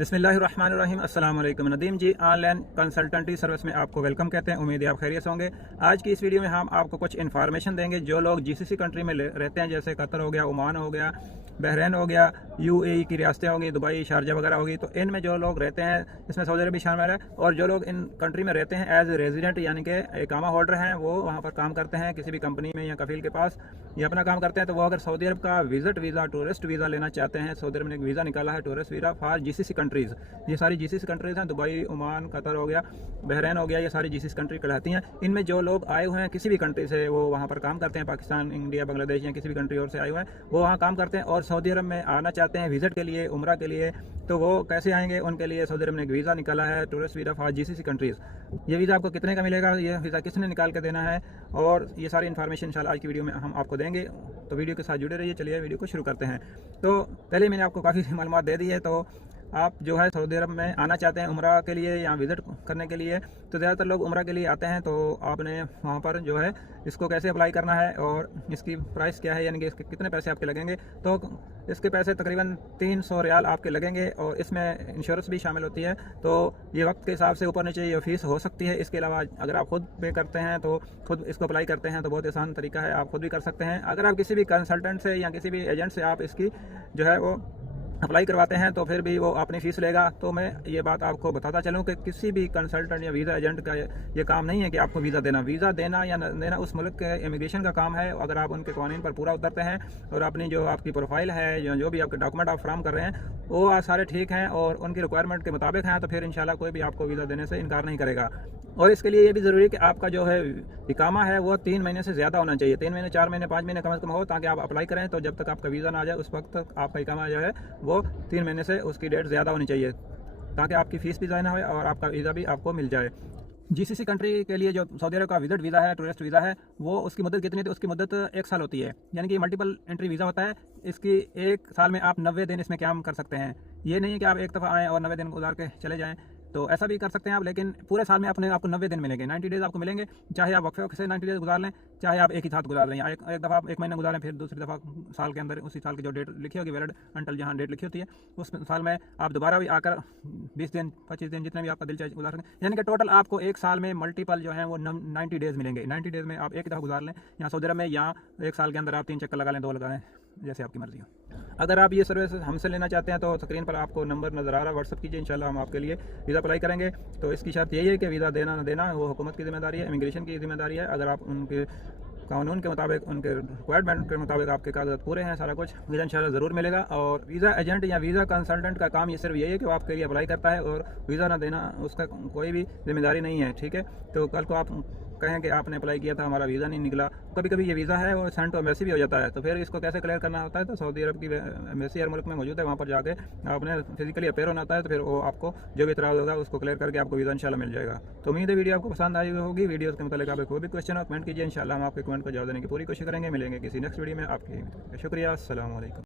बिस्मिल्लाहिर्रहमानिर्रहीम। अस्सलाम वालेकुम। नदीम जी ऑनलाइन कंसल्टेंटी सर्विस में आपको वेलकम कहते हैं। उम्मीद है आप खैरियत से होंगे। आज की इस वीडियो में हम आपको कुछ इन्फॉर्मेशन देंगे। जो लोग जीसीसी कंट्री में रहते हैं, जैसे कतर हो गया, ओमान हो गया, बहरीन हो गया, यूएई की रियासतें होंगी, दुबई, शारजा वगैरह होगी, तो इनमें जो लोग रहते हैं, इसमें सऊदी अरब भी शामिल है। और जो लोग इन कंट्री में रहते हैं एज रेजिडेंट यानी कि इकामा होल्डर हैं, वो वहाँ पर काम करते हैं किसी भी कंपनी में या कफील के पास, ये अपना काम करते हैं, तो वो अगर सऊदी अरब का विजिट वीज़ा, टूरिस्ट वीज़ा लेना चाहते हैं, सऊदी अरब ने एक वीज़ा निकाला है tourist visa for GCC countries. ये सारी जीसीसी कंट्रीज़ हैं, दुबई, ओमान, कतर हो गया, बहरीन हो गया, ये सारी जीसीसी कंट्री कहलाती हैं। इनमें जो लोग आए हुए हैं किसी भी कंट्री से, वो वहाँ पर काम करते हैं, पाकिस्तान, इंडिया, बांग्लादेश या किसी भी कंट्री और से आए हुए हैं, वो वहाँ काम करते हैं और सऊदी अरब में आना चाहते हैं विजिट के लिए, उम्रा के लिए, तो वो कैसे आएंगे? उनके लिए सऊदी अरब ने एक वीज़ा निकाला है tourist visa for GCC countries. ये वीज़ा आपको कितने का मिलेगा, ये वीज़ा किसने निकाल के देना है, और ये सारी इन्फॉर्मेशन इंशाल्लाह आज की वीडियो में हम आपको देंगे। तो वीडियो के साथ जुड़े रहिए। चलिए वीडियो को शुरू करते हैं। तो पहले मैंने आपको काफ़ी मालूमात दे दी है। तो आप जो है सऊदी अरब में आना चाहते हैं उम्रा के लिए या विज़िट करने के लिए, तो ज़्यादातर लोग उम्रा के लिए आते हैं। तो आपने वहाँ पर जो है इसको कैसे अप्लाई करना है और इसकी प्राइस क्या है, यानी कि इसके कितने पैसे आपके लगेंगे। तो इसके पैसे तकरीबन 300 रियाल आपके लगेंगे और इसमें इंश्योरेंस भी शामिल होती है। तो ये वक्त के हिसाब से ऊपर नीचे ये फ़ीस हो सकती है। इसके अलावा अगर आप खुद पे करते हैं, तो खुद इसको अप्लाई करते हैं, तो बहुत आसान तरीका है, आप खुद भी कर सकते हैं। अगर आप किसी भी कंसल्टेंट से या किसी भी एजेंट से आप इसकी जो है वो अप्लाई करवाते हैं, तो फिर भी वो अपनी फ़ीस लेगा। तो मैं ये बात आपको बताता चलूँ कि किसी भी कंसल्टेंट या वीज़ा एजेंट का ये काम नहीं है कि आपको वीज़ा देना या न देना उस मुल्क के इमिग्रेशन का काम है। अगर आप उनके कानून पर पूरा उतरते हैं और अपनी जो आपकी प्रोफाइल है, जो भी आपके डॉक्यूमेंट आप फ्राहम कर रहे हैं, वो सारे ठीक हैं और उनकी रिक्वायरमेंट के मुताबिक हैं, तो फिर इंशाल्लाह कोई भी आपको वीज़ा देने से इनकार नहीं करेगा। और इसके लिए ये भी ज़रूरी है कि आपका जो है इकामा है वो 3 महीने से ज़्यादा होना चाहिए। 3 महीने, 4 महीने, 5 महीने कम से कम हो, ताकि आप अप्लाई करें। तो जब तक आपका वीज़ा ना आ जाए उस वक्त तक आपका इकामा जो है वो 3 महीने से उसकी डेट ज़्यादा होनी चाहिए, ताकि आपकी फ़ीस भी ज़ाया ना हो और आपका वीज़ा भी आपको मिल जाए। जीसीसी कंट्री के लिए जो सऊदी अरब का विजिट वीज़ा है, टूरिस्ट वीज़ा है, वो उसकी मुद्दत कितनी थी? उसकी मुद्दत 1 साल होती है। यानी कि मल्टीपल एंट्री वीज़ा होता है। इसकी 1 साल में आप 90 दिन इसमें काम कर सकते हैं। ये नहीं है कि आप एक दफ़ा आएँ और 90 दिन गुजार के चले जाएँ, तो ऐसा भी कर सकते हैं आप, लेकिन पूरे साल में आपको 90 दिन मिलेंगे, 90 डेज़ आपको मिलेंगे। चाहे आप वक्फे से 90 डेज़ गुजार लें, चाहे आप एक ही साथ गुजार लें, या एक दफ़ा आप 1 महीना गुजारें, फिर दूसरी दफ़ा साल के अंदर उसी साल की जो डेट लिखी होगी वैलिड अंटल, जहाँ डेट लिखी होती है, उस साल में आप दोबारा भी आकर 20 दिन, 25 दिन, जितने भी आपका दिल चाहे गुजार सकें। यानी कि टोटल आपको 1 साल में मल्टीपल जो है वो 90 डेज़ मिलेंगे। 90 डेज़ में आप एक दफ़ा गुजार लें यहाँ सऊदी अरब में, या 1 साल के अंदर आप 3 चक्कर लगा लें, 2 लगा लें, जैसे आपकी मर्ज़ी हो। अगर आप ये सर्विस हमसे लेना चाहते हैं, तो स्क्रीन पर आपको नंबर नज़र आ रहा है, व्हाट्सअप कीजिए, इंशाल्लाह हम आपके लिए वीज़ा अप्लाई करेंगे। तो इसकी शर्त यही है कि वीज़ा देना ना देना वो हुकूमत की ज़िम्मेदारी है, इमिग्रेशन की ज़िम्मेदारी है। अगर आप उनके कानून के मुताबिक, उनके रिक्वायरमेंट के मुताबिक आपके कागजात पूरे हैं, सारा कुछ, वीज़ा इंशाल्लाह ज़रूर मिलेगा। और वीज़ा एजेंट या वीज़ा कंसल्टेंट का काम ये सिर्फ यही है कि वो आपके लिए अप्लाई करता है, और वीज़ा ना देना उसका कोई भी जिम्मेदारी नहीं है, ठीक है। तो कल को आप कहें कि आपने अप्लाई किया था, हमारा वीज़ा नहीं निकला, कभी कभी ये वीज़ा है वो सेंड टू एम्बेसी भी हो जाता है, तो फिर इसको कैसे क्लियर करना होता है? तो सऊदी अरब की एम्बेसी हर मुल्क में मौजूद है, वहाँ पर जाके आपने फिजिकली अपेयर होना होता है, तो फिर वो आपको जो भी इतराज़ होगा उसको क्लियर करके आपको वीज़ा इंशाल्लाह मिल जाएगा। तो उम्मीद है वीडियो आपको पसंद आई होगी। वीडियो के मतलब आप कोई भी क्वेश्चन हो कमेंट कीजिए, इंशाल्लाह हम आपके कमेंट को जवाब देने की पूरी कोशिश करेंगे। मिलेंगे किसी नेक्स्ट वीडियो में। आपकी शुक्रिया। अस्सलाम वालेकुम।